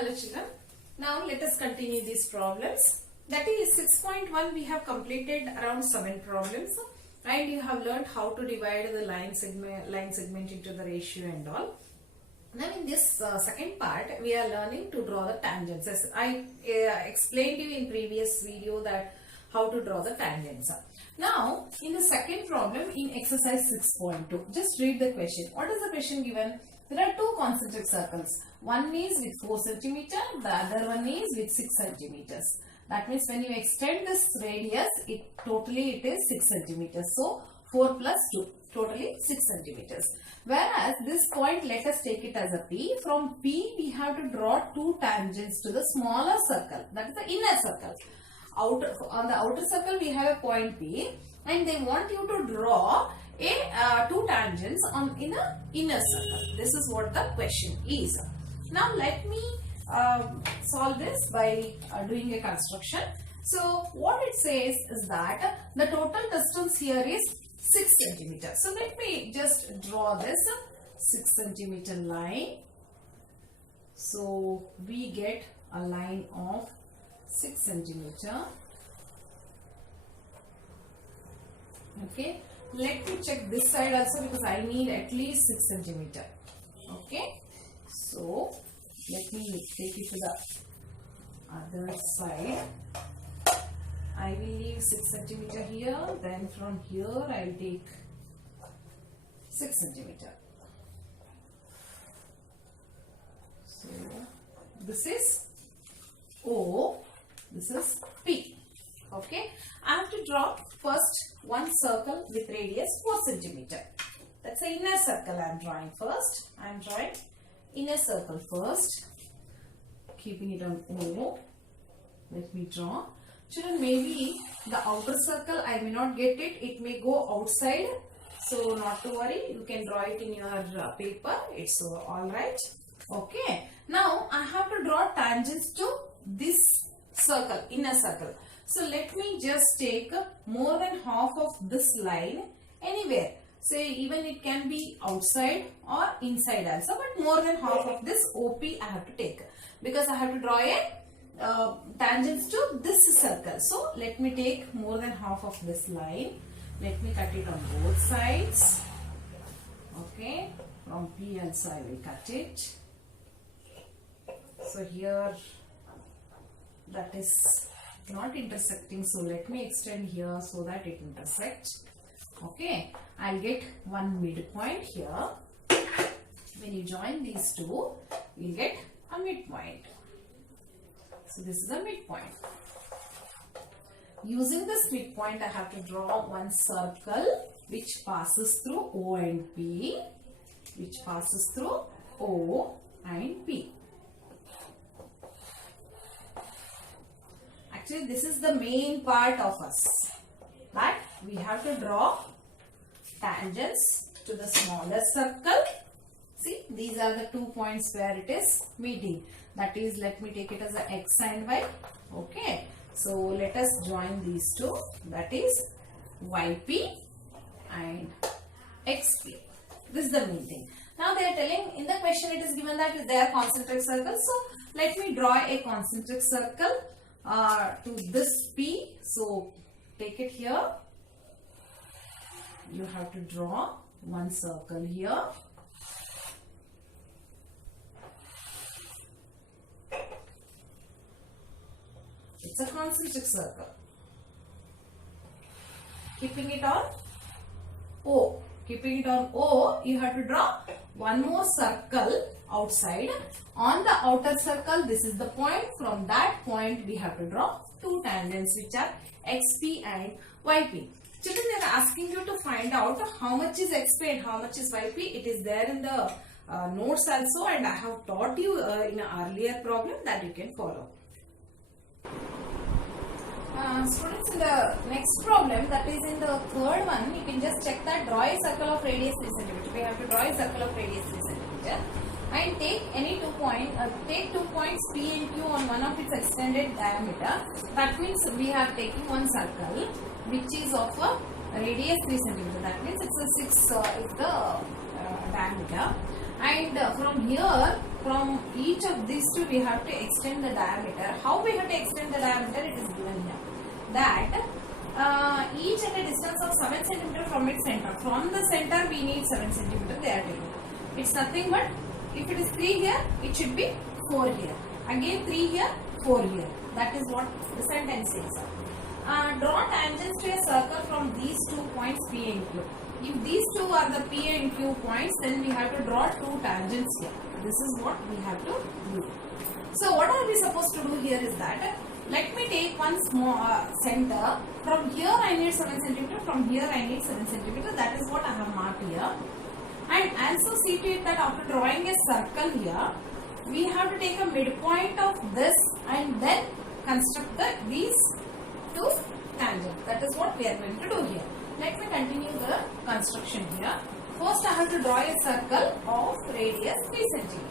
Hello children. Now let us continue these problems. That is 6.1 we have completed around 7 problems and you have learned how to divide the line segment into the ratio and all. Now in this second part we are learning to draw the tangents. As I explained you in previous video that how to draw the tangents. Now in the second problem in exercise 6.2, just read the question. What is the question given? There are two concentric circles. One is with 4 cm, the other one is with 6 cm. That means when you extend this radius, it is 6 cm. So 4 plus 2, totally 6 cm. Whereas this point, let us take it as a P. From P, we have to draw two tangents to the smaller circle. That is the inner circle. On the outer circle, we have a point P, and they want you to draw two tangents in the inner circle. This is what the question is. Now let me solve this by doing a construction. So what it says is that the total distance here is 6 cm. So let me just draw this 6 cm line. So we get a line of 6 cm. Okay. Let me check this side also because I need at least 6 cm. Okay. So let me take it to the other side. I will leave 6 cm here. Then from here I will take 6 cm. So this is O. This is P. Okay. I have to draw first one circle with radius 4 cm. That's the inner circle I am drawing first. I am drawing inner circle first. Keeping it on O. Let me draw. Children, maybe the outer circle I may not get it. It may go outside. So not to worry. You can draw it in your paper. It's alright. Okay. Now I have to draw tangents to this circle, inner circle. So let me just take more than half of this line anywhere. Say even it can be outside or inside also, but more than half of this OP I have to take because I have to draw a tangents to this circle. So let me take more than half of this line. Let me cut it on both sides. Okay, from P also I will cut it. So here that is not intersecting, so let me extend here so that it intersects. Okay, I'll get one midpoint here. When you join these two, you'll get a midpoint. So this is a midpoint. Using this midpoint, I have to draw one circle which passes through O and P, which passes through O and P. Actually, this is the main part of us, but we have to draw tangents to the smaller circle. See, these are the 2 points where it is meeting. That is, let me take it as a X and Y. Okay, so let us join these two. That is YP and XP. This is the main thing. Now they are telling in the question it is given that they are concentric circles. So let me draw a concentric circle to this P. So take it here. You have to draw one circle here. It's a concentric circle. Keeping it on O. Keeping it on O, you have to draw one more circle outside. On the outer circle, this is the point. From that point, we have to draw two tangents which are XP and YP. Children, they are asking you to find out how much is XP and how much is YP. It is there in the notes also, and I have taught you in an earlier problem that you can follow. Students, in the next problem, that is in the third one, you can just check that draw a circle of radius 3 cm. We have to draw a circle of radius 3 cm. And take any 2 points, take 2 points P and Q on one of its extended diameter. That means we are taking one circle which is of a radius 3 cm. That means it's a 6 is the diameter. And from here, from each of these two, we have to extend the diameter. How we have to extend the diameter? It is given here. That each at a distance of 7 cm from its center. From the center, we need 7 cm. They are taken. It's nothing but, if it is 3 here, it should be 4 here. Again 3 here, 4 here. That is what the sentence says. Draw tangents to a circle from these 2 points P and Q. If these two are the P and Q points, then we have to draw 2 tangents here. This is what we have to do. So what are we supposed to do here is that, let me take one small center. From here I need 7 cm, from here I need 7 cm. That is what I have marked here. And also see to it that after drawing a circle here, we have to take a midpoint of this and then construct these 2 tangents. That is what we are going to do here. Let me continue the construction here. First I have to draw a circle of radius 3 cm.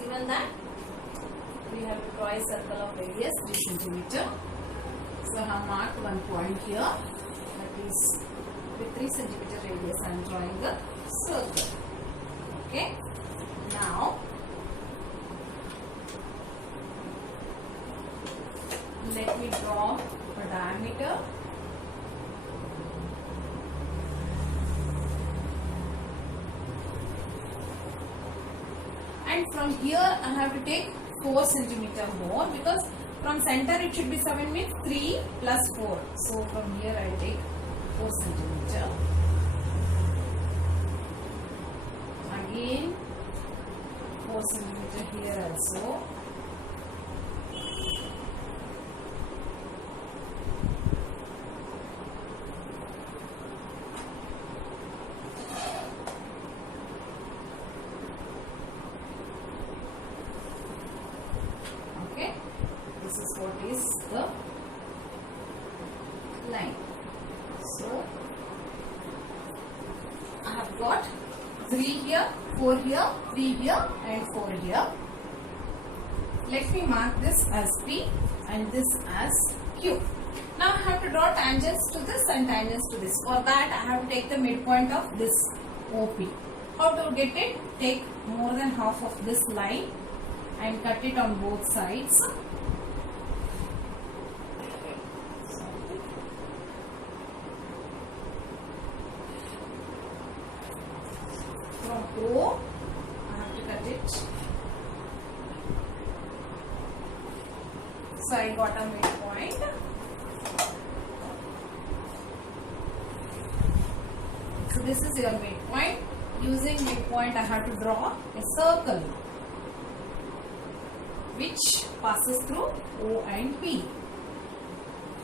Given that, we have to draw a circle of radius 3 cm. So I have marked one point here. That is with 3 cm radius I am drawing the circle. Okay. Now let me draw a diameter. And from here I have to take 4 cm more, because from center it should be 7 means 3 plus 4. So from here I take 4 cm. Again 4 cm here also. This is what is the line. So I have got 3 here, 4 here, 3 here and 4 here. Let me mark this as P and this as Q. Now I have to draw tangents to this and tangents to this. For that I have to take the midpoint of this OP. How to get it? Take more than half of this line and cut it on both sides. From O, I have to cut it. So I got a midpoint. So this is your midpoint. Using midpoint, I have to draw a circle which passes through O and P.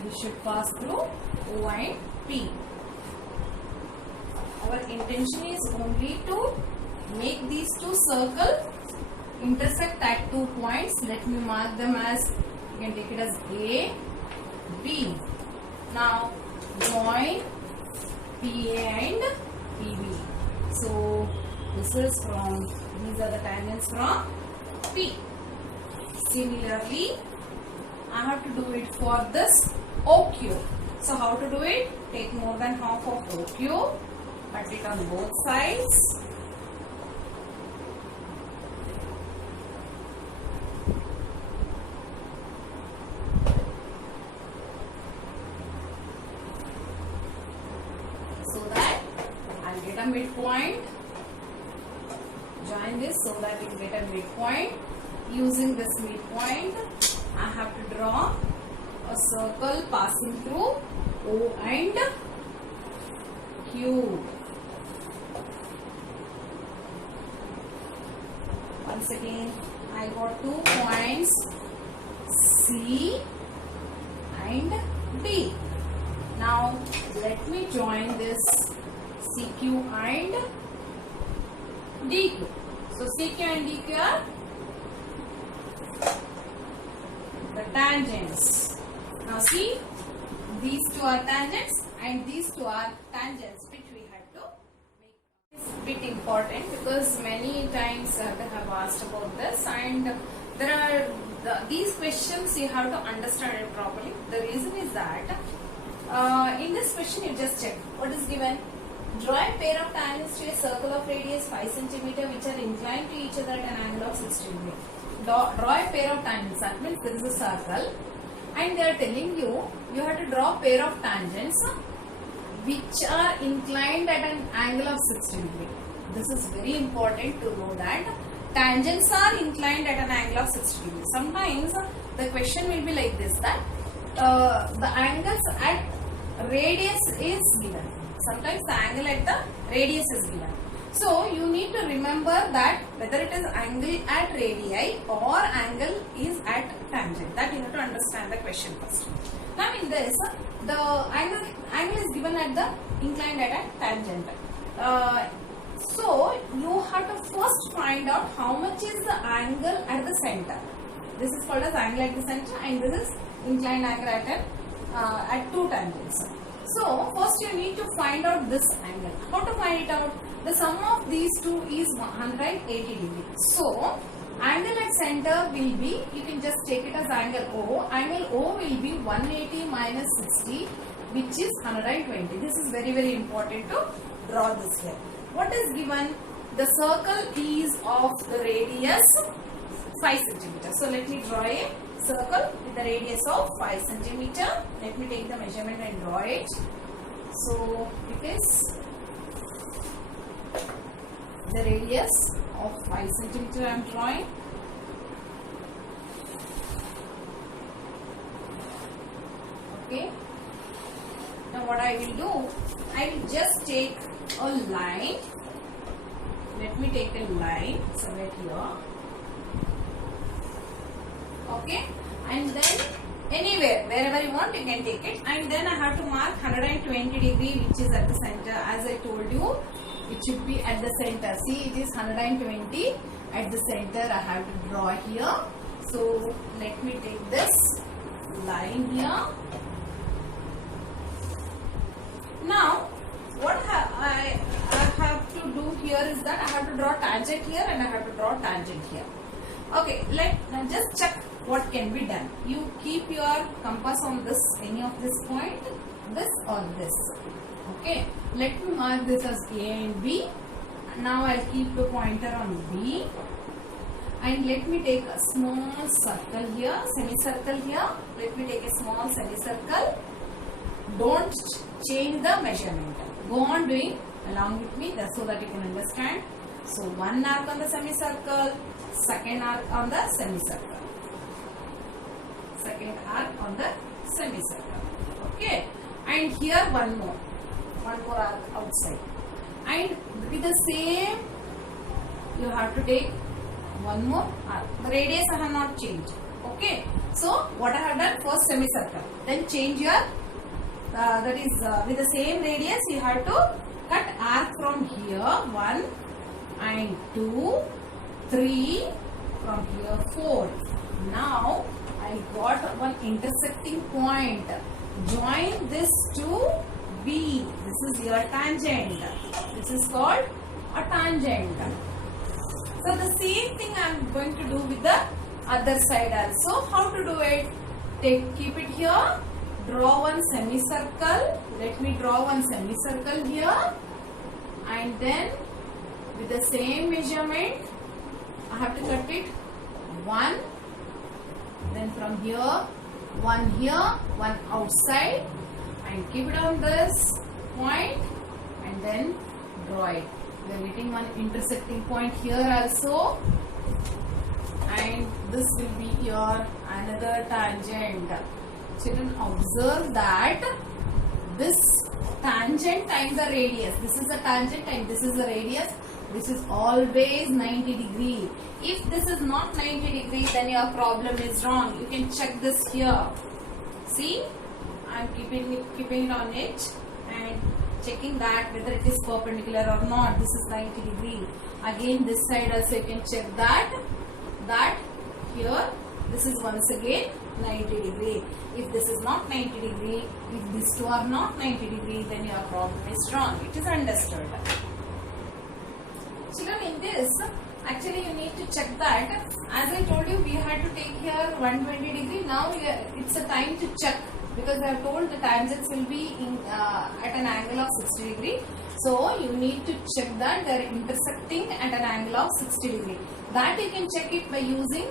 We should pass through O and P. Our intention is only to make these two circles intersect at 2 points. Let me mark them as, you can take it as A, B. Now join PA and PB. So this is from, these are the tangents from P. Similarly, I have to do it for this OQ. So how to do it? Take more than half of OQ, cut it on both sides. So that I'll get a midpoint. Join this so that you get a midpoint. Using this midpoint, I have to draw a circle passing through O and Q. Once again, I got 2 points C and D. Now let me join this CQ and DQ. So CQ and DQ are the tangents. Now see, these two are tangents and these two are tangents which we have to make. It's a bit important because many times they have asked about this, and there are these questions you have to understand it properly. The reason is that In this question, you just check what is given. Draw a pair of tangents to a circle of radius 5 cm which are inclined to each other at an angle of 60 degree. Draw a pair of tangents. That means there is a circle, and they are telling you have to draw a pair of tangents which are inclined at an angle of 60 degree. This is very important to know that tangents are inclined at an angle of 60 degree. Sometimes the question will be like this, that the angles at radius is given. Sometimes the angle at the radius is given. So you need to remember that whether it is angle at radii or angle is at tangent. That you have to understand the question first. Now in this, the angle is given at the inclined at a tangent. So you have to first find out how much is the angle at the center. This is called as angle at the center, and this is inclined angle at two tangents. So first you need to find out this angle. How to find it out? The sum of these two is 180 degree. So angle at center will be, you can just take it as angle O. Angle O will be 180 minus 60, which is 120. This is very, very important to draw this here. What is given? The circle is of the radius 5 cm. So let me draw a circle with the radius of 5 cm. Let me take the measurement and draw it. So it is the radius of 5 cm I am drawing. Okay. Now what I will do, I will just take a line. Let me take a line somewhere here. Okay, and then anywhere, wherever you want, you can take it. And then I have to mark 120 degree, which is at the center. As I told you, it should be at the center. See, it is 120 at the center. I have to draw here. So let me take this line here. Now, what I have to do here is that I have to draw tangent here and I have to draw tangent here. Okay, now just check what can be done. You keep your compass on this, any of this point, this or this. Okay, let me mark this as A and B. Now I'll keep the pointer on B. And let me take a small circle here, semicircle here. Let me take a small semicircle. Don't change the measurement. Go on doing along with me, so that you can understand. So one arc on the semicircle, second arc on the semicircle. Second arc on the semicircle. Okay. And here one more arc outside. And with the same, you have to take one more arc. The radius I have not changed. Okay. So what I have done, first semicircle. Then change your, that is with the same radius, you have to cut arc from here, 1 and 2, 3, from here 4. Now I got one intersecting point. Join this to B. This is your tangent. This is called a tangent. So the same thing I am going to do with the other side also. How to do it? Keep it here. Draw one semicircle. Let me draw one semicircle here. And then with the same measurement, I have to cut it 1. Then from here, 1 here, 1 outside. And keep it on this point. And then draw it. We are getting one intersecting point here also. And this will be your another tangent. Children, observe that this tangent times the radius. This is the tangent and this is the radius. This is always 90 degree. If this is not 90 degree, then your problem is wrong. You can check this here. See, I am keeping it on it and checking that whether it is perpendicular or not. This is 90 degree. Again, this side also you can check that here. This is once again 90 degree. If this is not 90 degree, if these two are not 90 degree, then your problem is wrong. It is understood. Children, in this, actually you need to check that. As I told you, we had to take here 120 degree. Now it's a time to check because I have told the tangents will be at an angle of 60 degree. So you need to check that they are intersecting at an angle of 60 degree. That you can check it by using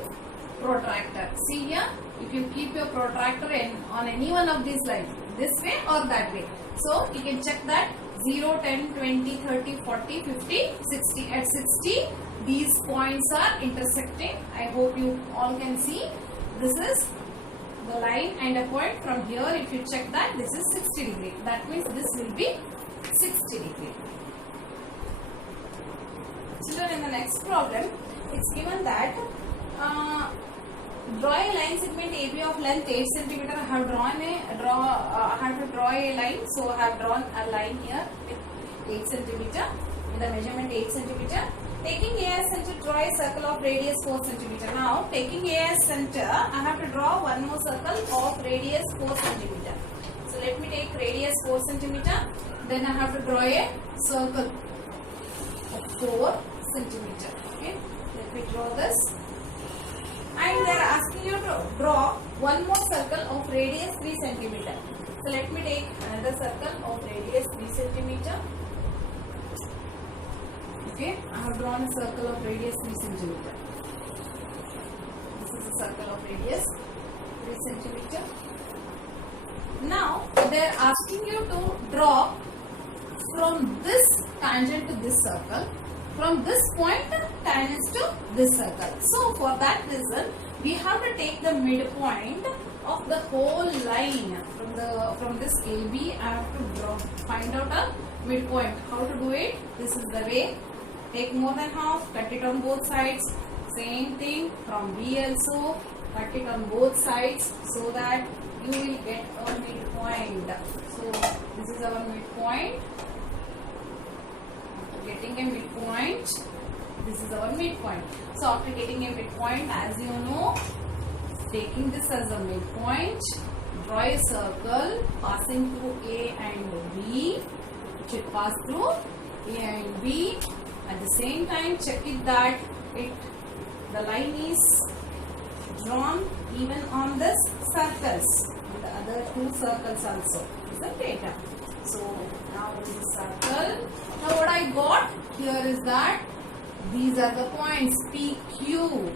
protractor. See here, if you keep your protractor on any one of these lines, this way or that way. So you can check that 0, 10, 20, 30, 40, 50, 60. At 60, these points are intersecting. I hope you all can see. This is the line and a point. From here, if you check that, this is 60 degree. That means this will be 60 degree. Children, in the next problem, it's given that draw a line segment AB of length 8 cm. I have to draw a line. So I have drawn a line here with 8 cm. With the measurement 8 cm. Taking A as center, draw a circle of radius 4 cm. Now, taking A as center, I have to draw one more circle of radius 4 cm. So let me take radius 4 cm. Then I have to draw a circle of 4 cm. Okay. Let me draw this. And they are asking you to draw one more circle of radius 3 cm. So let me take another circle of radius 3 cm. Okay, I have drawn a circle of radius 3 cm. This is a circle of radius 3 cm. Now they are asking you to draw from this tangent to this circle, from this point tangents to this circle. So for that reason, we have to take the midpoint of the whole line from this AB. I have to find out a midpoint. How to do it? This is the way. Take more than half, cut it on both sides. Same thing from B also, cut it on both sides so that you will get a midpoint. So this is our midpoint. After getting a midpoint, this is our midpoint. So after getting a midpoint, as you know, taking this as a midpoint, draw a circle passing through A and B. It should pass through A and B. At the same time, check it that the line is drawn even on this circles, on the other two circles also, isn't it? So now this is circle. Now what I got here is that these are the points PQ,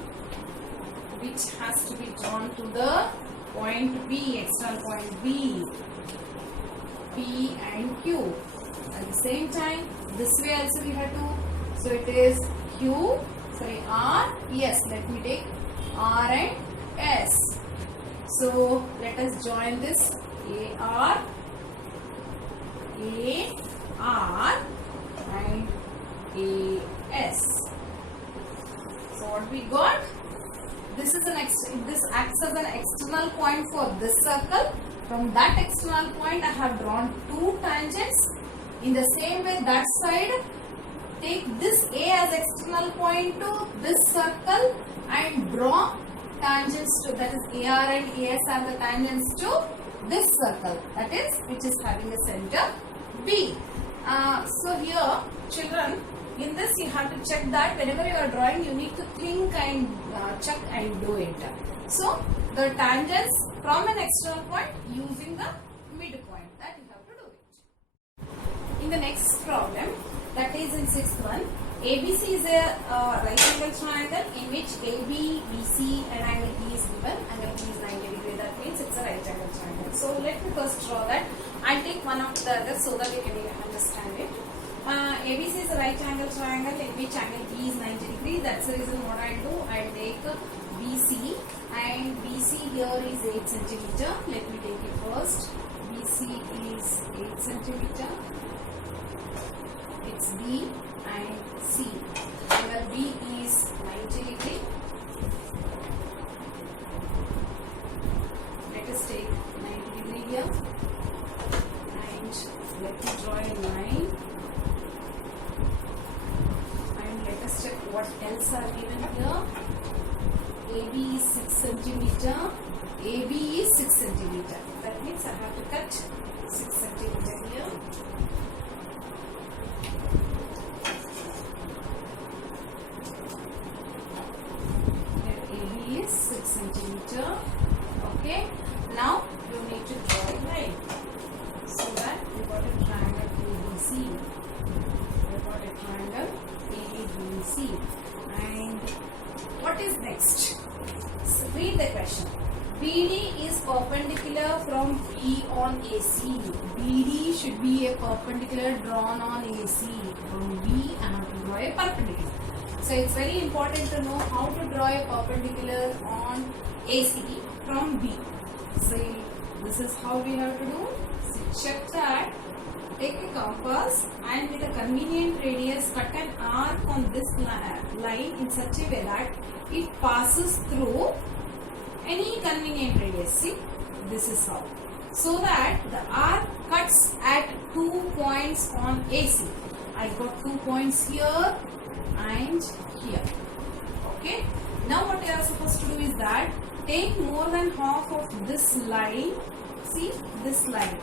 which has to be drawn to the point B, external point B, P and Q. At the same time, this way also we have to. So it is R, yes, let me take R and S. So let us join this AR and AS. So what we got? This acts as an external point for this circle. From that external point, I have drawn two tangents. In the same way, that side, take this A as external point to this circle and draw tangents to, that is AR and AS are the tangents to this circle, that is, which is having a center B. So here, children, in this you have to check that whenever you are drawing, you need to think and check and do it. So the tangents from an external point using the midpoint, that you have to do it. In the next problem, that is in sixth one, ABC is a right angle triangle in which AB, BC and angle E is given. Angle E is 90 degree. That means it's a right angle triangle. So let me first draw that. I'll take one after the other so that you can understand it. ABC is a right angle triangle in which angle B is 90 degree. That's the reason what I'll do. I'll take BC and BC here is 8 centimeter. Let me take it first. BC is 8 centimeter. It's B and C. Angle B is 90 degree. Let us take 90 degree here and let me draw a line and let us check what else are given here. AB is 6 centimeter. AB is 6 centimeter. That means I have to cut 6 centimeter here. AB is 6 centimeter. Okay. Now you need to draw triangle ABC. And what is next? So read the question. BD is perpendicular from B on AC. BD should be a perpendicular drawn on AC. From B I have to draw a perpendicular. So it's very important to know how to draw a perpendicular on AC from B. So this is how we have to do. So check that. Take a compass and with a convenient radius cut an arc on this line in such a way that it passes through any convenient radius. See, this is how. So that the arc cuts at 2 points on AC. I got 2 points here and here. Okay. Now what you are supposed to do is that take more than half of this line. See this line.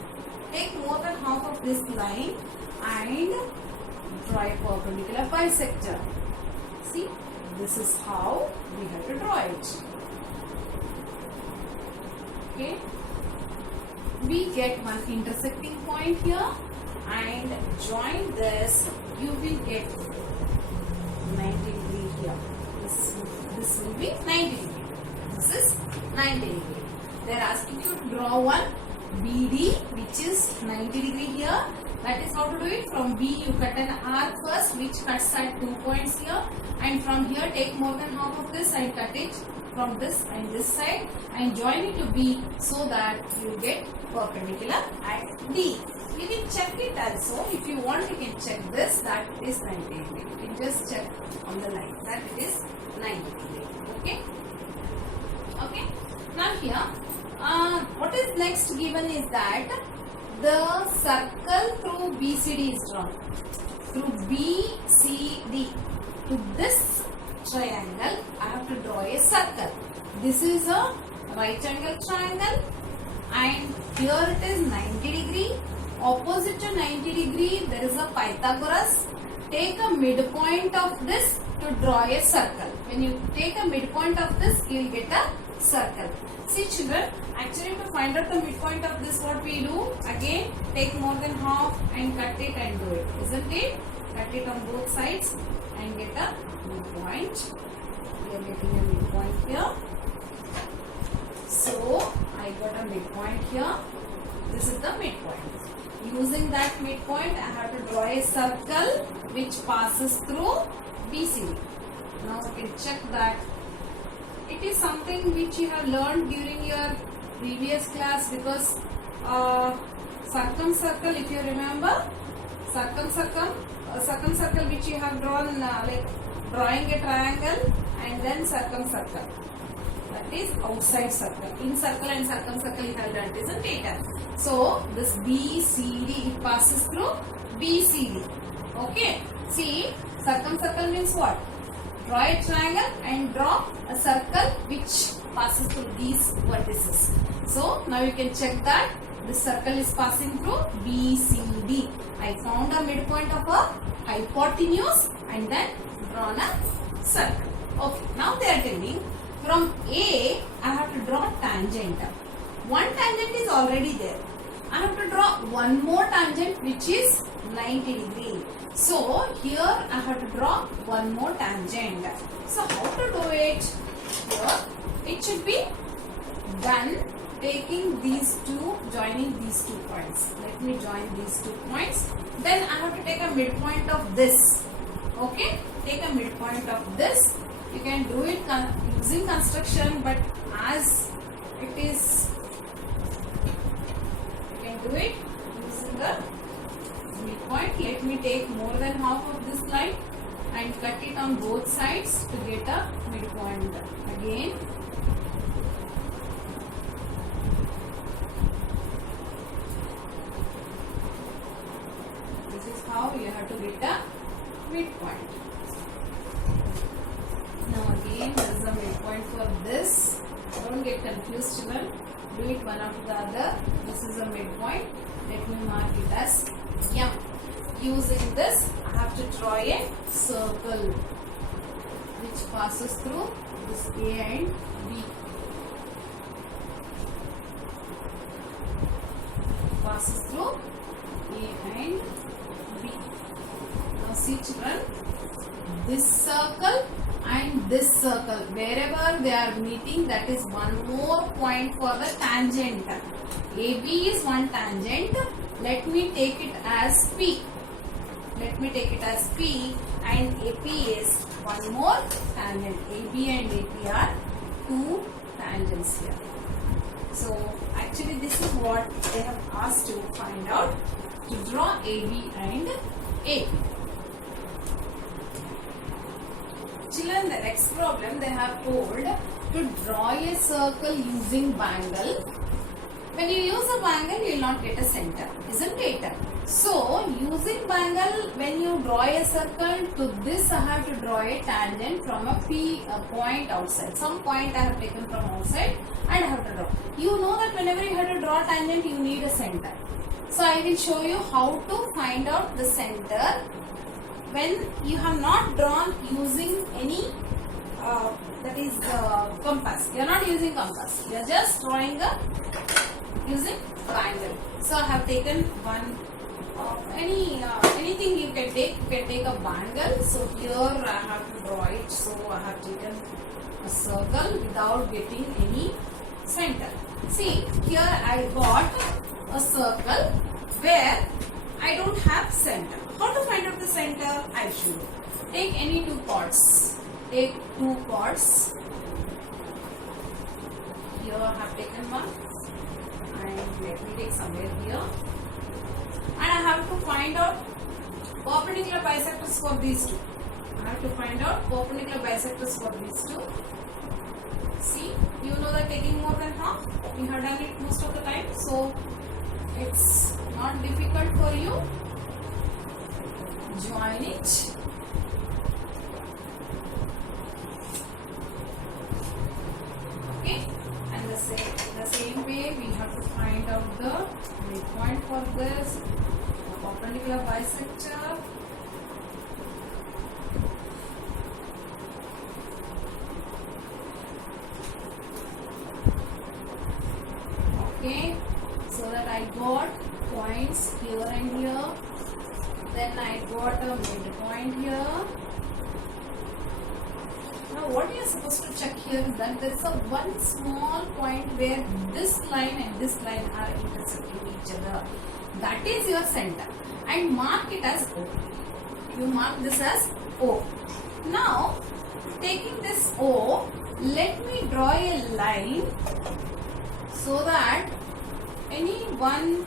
Take more than half of this line and draw a perpendicular bisector. See, this is how we have to draw it. Okay. We get one intersecting point here and join this. You will get 90 degree here. This will be 90 degree. This is 90 degree. They are asking you to draw one BD which is 90 degree here. That is how to do it. From B you cut an arc first which cuts at 2 points here, and from here take more than half of this and cut it from this and this side and join it to B so that you will get perpendicular at D. You can check it also. If you want you can check this that it is 90 degree. You can just check on the line that it is 90 degree. Okay. Okay. Now here what is next given is that the circle through BCD is drawn. Through BCD to this triangle I have to draw a circle. This is a right angle triangle and here it is 90 degree. Opposite to 90 degree there is a Pythagoras. Take a midpoint of this to draw a circle. When you take a midpoint of this you will get a circle. See children, actually to find out the midpoint of this what we do, again take more than half and cut it and do it, isn't it? Cut it on both sides and get a midpoint. We are getting a midpoint here. So I got a midpoint here. This is the midpoint. Using that midpoint I have to draw a circle which passes through BCD. Now you can check that. It is something which you have learned during your previous class because circumcircle, if you remember, circumcircle which you have drawn like drawing a triangle and then circumcircle. That is outside circle. In circle and circumcircle you have learned, isn't it? So this BCD it passes through BCD. Okay. See, circumcircle means what? Draw a triangle and draw a circle which passes through these vertices. So now you can check that this circle is passing through BCD. I found a midpoint of a hypotenuse and then drawn a circle. Okay, now they are telling from A I have to draw tangent. One tangent is already there. I have to draw one more tangent which is 90 degree. So here I have to draw one more tangent. So how to do it? Here it should be done taking these two, joining these 2 points. Let me join these 2 points. Then I have to take a midpoint of this. Okay, take a midpoint of this. You can do it using construction, but as it is, you can do it using the midpoint. Let me take more than half of this line and cut it on both sides to get a midpoint. Again, this is how you have to get a midpoint. Now again, there is a midpoint for this. Don't get confused, children. Do it one after the other. This is a midpoint. Let me mark it as M. Using this, I have to draw a circle which passes through this A and B. Passes through A and B. Now see children, this circle and this circle, wherever they are meeting, that is one more point for the tangent. AB is one tangent. Let me take it as P. Let me take it as P, and AP is one more tangent. AB and AP are two tangents here. So actually this is what they have asked to find out, to draw AB and AP. Children, the next problem they have told to draw a circle using bangle. When you use a bangle, you will not get a center, isn't it? So, using bangle, when you draw a circle, to this I have to draw a tangent from a point outside. Some point I have taken from outside and I have to draw. You know that whenever you have to draw a tangent, you need a center. So, I will show you how to find out the center when you have not drawn using any that is compass. You are not using compass. You are just drawing using bangle. So I have taken one anything you can take. You can take a bangle. So here I have to draw it. So I have taken a circle without getting any center. See, here I got a circle where I don't have center. How to find out the center? I show you. Take any two chords. Take two chords. Here I have taken one. And let me take somewhere here. And I have to find out perpendicular bisectors for these two. I have to find out perpendicular bisectors for these two. See, you know that taking more than half, you have done it most of the time. So, it's not difficult for you. Join it. Okay, and the same way we have to find out the midpoint for this, the perpendicular bisector. Okay, so that I got points here and here. Then I got a midpoint here. Now what you are supposed to check here is that there is a one small point where this line and this line are intersecting each other. That is your center, and mark it as O. You mark this as O. Now taking this O, let me draw a line so that any one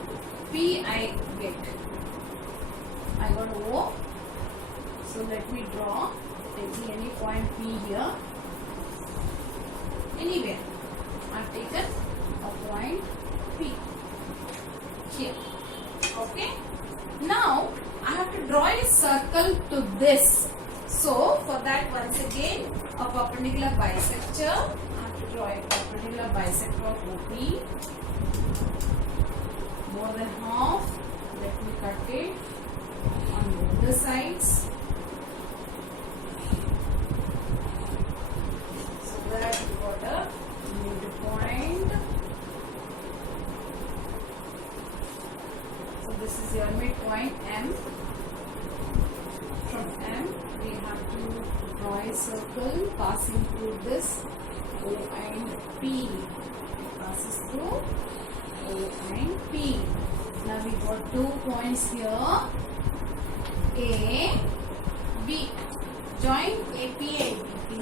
P I get. I got O. So let me draw, taking any point P here. Anywhere. I have taken a point P here. Okay. Now I have to draw a circle to this. So for that, once again, a perpendicular bisector. I have to draw a perpendicular bisector of OP. More than half. Let me cut it on both the sides. So that we got a midpoint. So this is your midpoint M. From M we have to draw a circle passing through this O and P. Passes through O and P. Now we got 2 points here. A, B. Join AP and BP.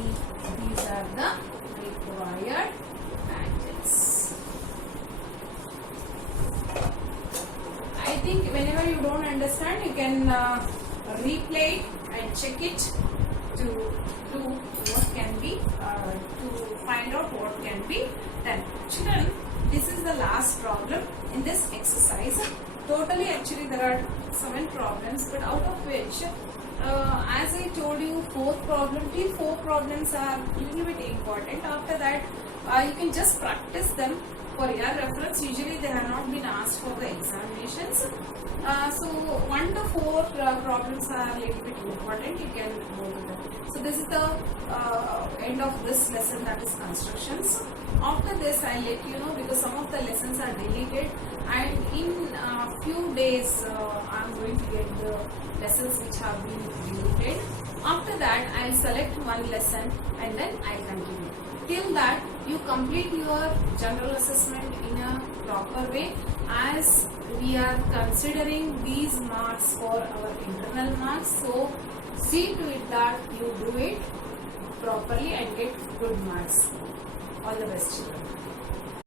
These are the required tangents. I think whenever you don't understand, you can replay it and check it to do what can be, to find out what can be done. Children, this is the last problem in this exercise. Totally, actually, there are 7 problems, but out of which, as I told you, 4th problem, till 4 problems are a little bit important. After that, you can just practice them. for your reference, usually they have not been asked for the examinations. So 1 to 4 problems are a little bit important. You can go to them. So this is the end of this lesson, that is constructions. After this, I'll let you know, because some of the lessons are deleted, and in a few days I'm going to get the lessons which have been deleted. After that, I'll select one lesson and then I'll continue. Till that, you complete your general assessment in a proper way, as we are considering these marks for our internal marks. So see to it that you do it properly and get good marks. All the best, children.